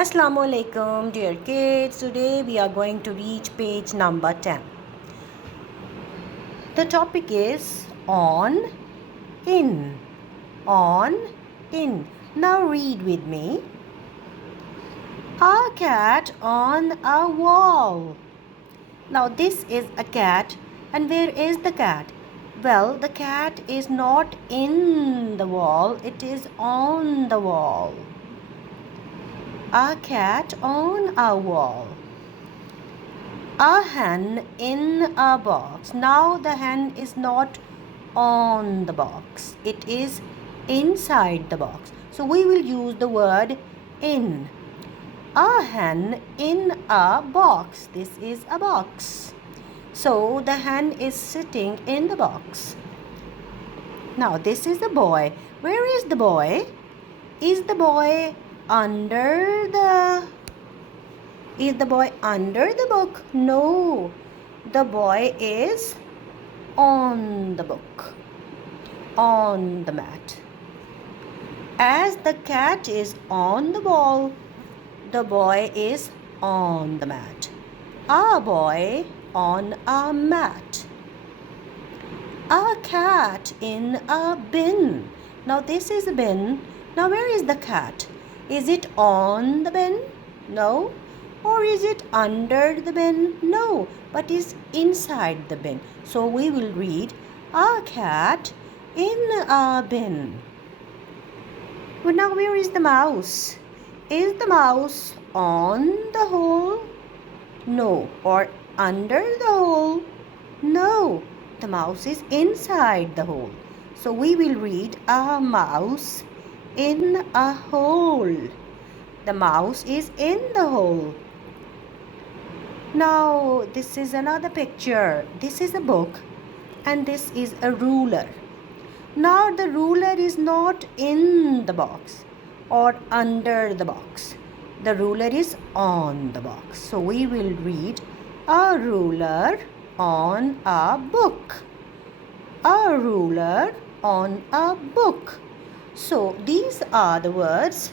Assalamu alaikum dear kids. Today we are going to reach page number 10. The topic is on, in. On, in. Now read with me. A cat on a wall. Now this is a cat, and where is the cat? Well, the cat is not in the wall, it is on the wall. A cat on a wall. A hen in a box. Now the hen is not on the box, it is inside the box. So we will use the word in. A hen in a box. This is a box. So the hen is sitting in the box. Now this is the boy. Where is the boy? Is the boy under the book? No. The boy is on the book, on the mat. As the cat is on the wall, the boy is on the mat. A boy on a mat. A cat in a bin. Now this is a bin. Now where is the cat? Is it on the bin? No. Or is it under the bin? No, but is inside the bin. So we will read a cat in a bin. Well, now where is the mouse? Is the mouse on the hole? No. Or under the hole? No. The mouse is inside the hole. So we will read a mouse in a hole. The mouse is in the hole. Now this is another picture. This is a book and this is a ruler. Now the ruler is not in the box or under the box. The ruler is on the box. So we will read a ruler on a book. A ruler on a book. So these are the words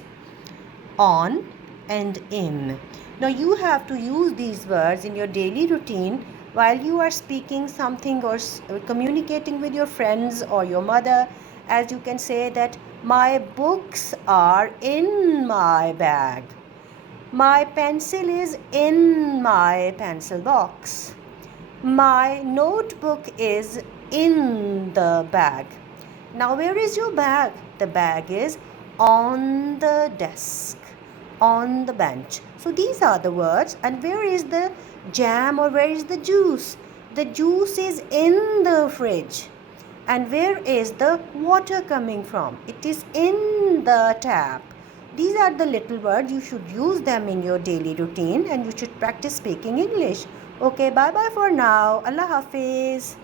on and in. Now you have to use these words in your daily routine while you are speaking something or communicating with your friends or your mother, as you can say that my books are in my bag. My pencil is in my pencil box. My notebook is in the bag. Now where is your bag? The bag is on the desk, on the bench. So these are the words. And where is the jam or where is the juice? The juice is in the fridge. And where is the water coming from? It is in the tap. These are the little words. You should use them in your daily routine and you should practice speaking English. Okay, bye-bye for now. Allah Hafiz.